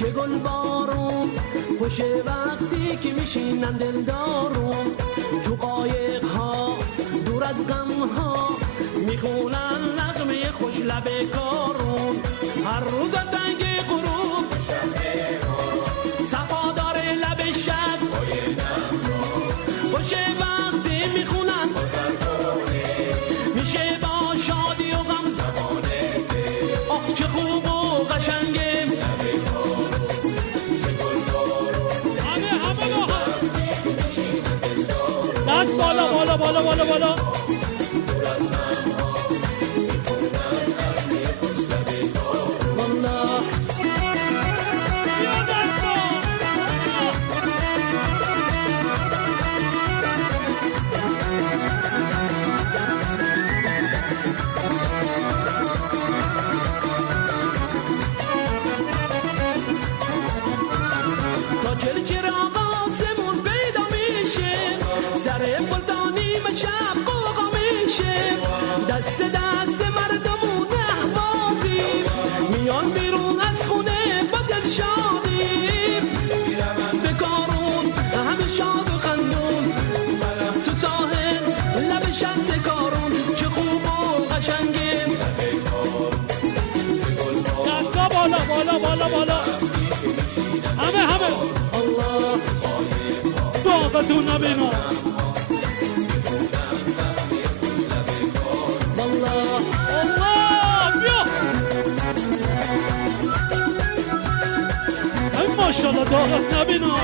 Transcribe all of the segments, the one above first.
چه گل بارون خوش وقتی که میشینن دلدارون تو قایق ها دور از غم ها میخونن نغمه خوش لب کارون هر روز تنگ غروب صفا داره لب شب خوش وقتی میخونن میشه با شادی و غم آخ چه خوب و قشنگه دست بالا بالا بالا بالا بالا شب قوقا میشه دست دست مردمون احوازی میان بیرون از خونه با دل شادی به کارون همه شاد و خندون تو ساحل لب شط کارون چه خوب و قشنگه دستا بالا بالا بالا بالا همه الله دعاتون نبینو ماشاءالله داغت نبینا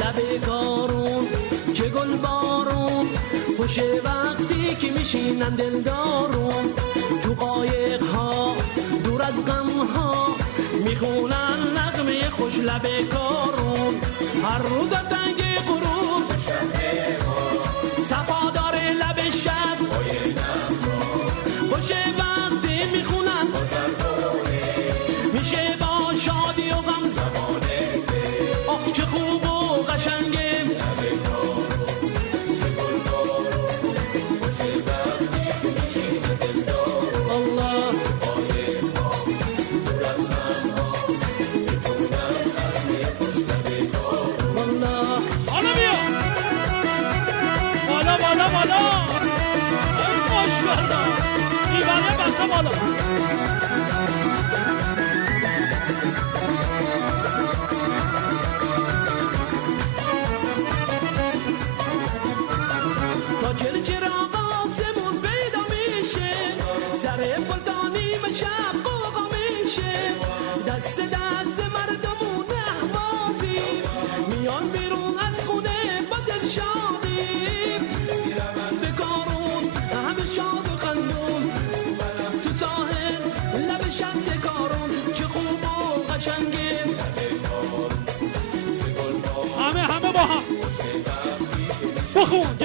لب کارون چه گل بارون خوش وقتی که میشینن دلدارون تو قایق ها دور از غم ها میخونن نغمه خوش لب کارون هر روز تنگ غروب صفا داره لب شب خوش وقتی میخونن میشه با شادی و غم آخ چه خوب و قشنگه الله والله حالا بیا بالا بالا بالا ماشاءالله دیوانه بسته بالا تا چل چراغ آسمون پیدا میشه سر پلتانی شب قوقا میشه دست دست مردمون احوازی میان بیرون از خونه با دل شادی به کارون همه شاد و خندون تو ساحل لب شط کارون چه خوب و قشنگه همه با هم بخون